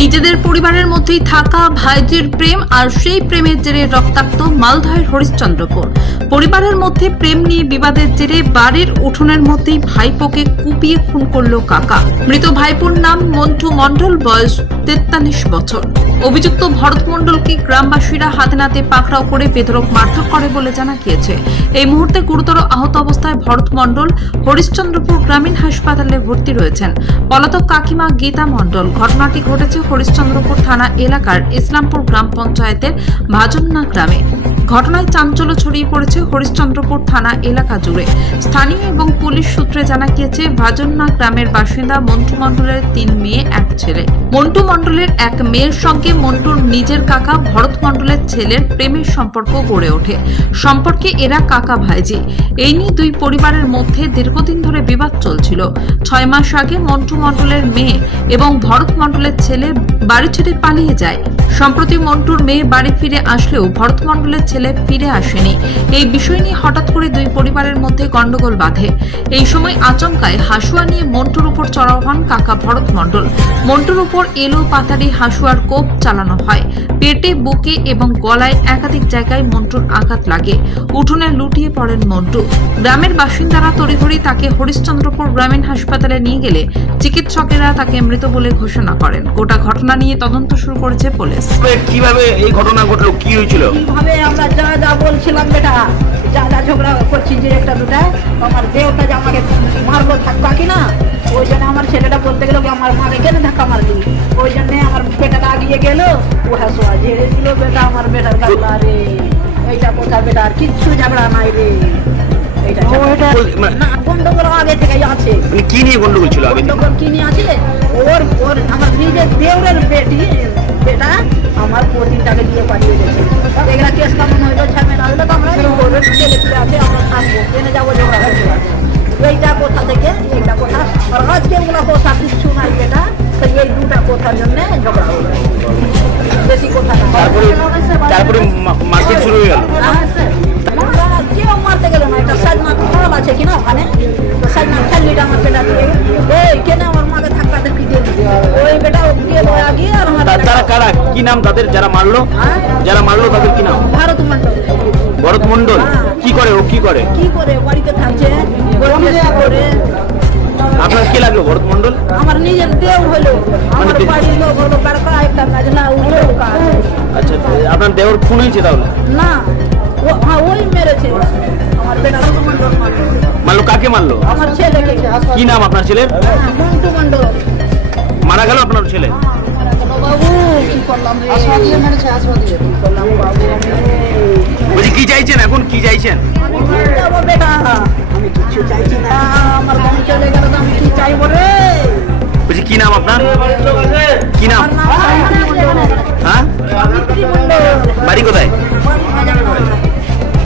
নিজেদের পরিবারের মধ্যেই থাকা ভাইজির প্রেম আর সেই প্রেমের জেরে রক্তাক্ত মালদহের হরিশ্চন্দ্রপুর। পরিবারের মধ্যে প্রেম নিয়ে বিবাদের জেরে বাড়ির উঠোনের মধ্যেই ভাইপোকে কুপিয়ে খুন করল কাকা। মৃত ভাইপোর নাম মন্টু মণ্ডল, বয়স 43 বছর। অভিযুক্ত ভরত মণ্ডলকে গ্রামবাসীরা হাতে নাতে পাকড়াও করে বেধড়ক মারধর করে বলে জানা গিয়েছে। এই মুহূর্তে গুরুতর আহত অবস্থায় ভরত মণ্ডল হরিশ্চন্দ্রপুর গ্রামীণ হাসপাতালে ভর্তি রয়েছেন। পলাতক কাকিমা গীতা মণ্ডল। ঘটনাটি ঘটেছে হরিশ্চন্দ্রপুর থানা এলাকার ইসলামপুর গ্রাম পঞ্চায়েতের ভাজন্না গ্রামে। ঘটনায় চাঞ্চল্য ছড়িয়ে পড়েছে হরিশ্চন্দ্রপুর থানা এলাকা জুড়ে। স্থানীয় এবং পুলিশ সূত্রে জানা গিয়েছে, ভাজন্না গ্রামের বাসিন্দা মন্টু মণ্ডলের 3 মেয়ে 1 ছেলে। মন্টু মণ্ডলের এক মেয়ের সঙ্গে মন্টুর নিজের কাকা ভরত মণ্ডলের ছেলের প্রেমের সম্পর্ক গড়ে ওঠে। সম্পর্কে এরা কাকা ভাইজি। এই নিয়ে দুই পরিবারের মধ্যে দীর্ঘদিন ধরে বিবাদ চলছিল। 6 মাস আগে মন্টু মণ্ডলের মেয়ে এবং ভরত মণ্ডলের ছেলে বাড়ি ছেড়ে পালিয়ে যায়। সম্প্রতি মন্টুর মেয়ে বাড়ি ফিরে আসলেও ভরত মণ্ডলের ছেলে ফিরে আসেনি। এই বিষয় নিয়ে হঠাৎ করে দুই পরিবারের মধ্যে গন্ডগোল বাধে। এই সময় আচমকায় হাসুয়া নিয়ে মন্টুর উপর চড়াও হন কাকা ভরত মণ্ডল। মন্টুর উপর এলো পাতাড়ি হাসুয়ার কোপ চালানো হয়। পেটে, বুকে এবং গলায় একাধিক জায়গায় মন্টুর আঘাত লাগে। উঠোনে লুটিয়ে পড়েন মন্টু। গ্রামের বাসিন্দারা তড়িঘড়ি তাকে হরিশ্চন্দ্রপুর গ্রামীণ হাসপাতালে নিয়ে গেলে চিকিৎসকেরা তাকে মৃত বলে ঘোষণা করেন। গোটা ঘটনা নিয়ে তদন্ত শুরু করেছে পুলিশ। কিভাবে এই ঘটনা ঘটলো, কি হয়েছিল? কিভাবে আমরা যা বলছিলাম বেটা, যা ঝগড়া করছি যে একটা দুটা, আমার দেহটা যে আমাকে মারলো ধাক্কা কিনা, ওই জন্য আমার ছেলেটা বলতে গেল আমার মাকে কেন ধাক্কা মারলি, ওই জন্য আমার বেটাটা আগিয়ে গেল, ও হাসুয়া ঝেড়ে দিল বেটা আমার বেটার গাল্লা রে। এইটা কথা বেটা, আর কিচ্ছু ঝগড়া নাই রে। গন্ডগোল আগে থেকে আছে। কি নিয়ে গন্ডগোল ছিল? গন্ডগোল কি নিয়ে আছে, ওর আমার নিজের দেওরের বেটা আমার প্রতিটাকে দিয়ে পাঠিয়ে গেছে। এগুলা কেস কামন হইলো, ঝামেলা হইলো, তো আমরা ছেলে তুলে আছে, আমরা থাকবো, ট্রেনে যাবো, ঝগড়া হয়েছে। এইটা কোথা থেকে এইটা কথা, আর আজকে এগুলো কথা কিচ্ছু নাই বেটা। তো এই দুটা কথার জন্য ঝগড়া হলো, বেশি কথা না। তারপরে মারপিট শুরু হয়ে গেল। কেউ মারতে গেল না, একটা সাজনা খাল আছে কিনা ওখানে, তো সাজনা খালিটা আমার বেটা দিয়ে এই কেন আমার মাকে ধাক্কা ধাক্কি দিয়ে ওই বেটা গিয়ে গিয়ে আর আমার তারা কারা, কি নাম তাদের যারা মারলো? যারা মারলো তাদের কি নাম? ভরত মণ্ডল। ভরত মণ্ডল কি করে? ও কি করে? বাড়িতে থাকছে করে। আপনার কি লাগলো ভরত মণ্ডল? আমার নিজের দেও হলো, আমার বাড়ির লোক হলো, কারকা একটা কাজলা উঠলো। আচ্ছা, আপনার দেওর খুন হয়েছে তাহলে? না, ওই মেরেছে আমার বেটা। মারলো কাকে? মারলো আমার ছেলেকে। কি নাম আপনার ছেলের? মন্টু মণ্ডল। মারা গেল আপনার ছেলে? বাবু কি করলাম রে, হাসপাতালে মেরেছে, হাসপাতালে কি করলাম বাবু। বলছি কি চাইছেন এখন, কি চাইছেন? আমি কি যাবো বেটা, আমি কিছু চাইছি না, আমার বোন চলে গেল তো আমি কি চাইবো রে। বলছি কি নাম আপনার? কি নাম? আমার নাম সাবিত্রী মণ্ডল। হ্যাঁ, সাবিত্রী মণ্ডল। বাড়ি কোথায়?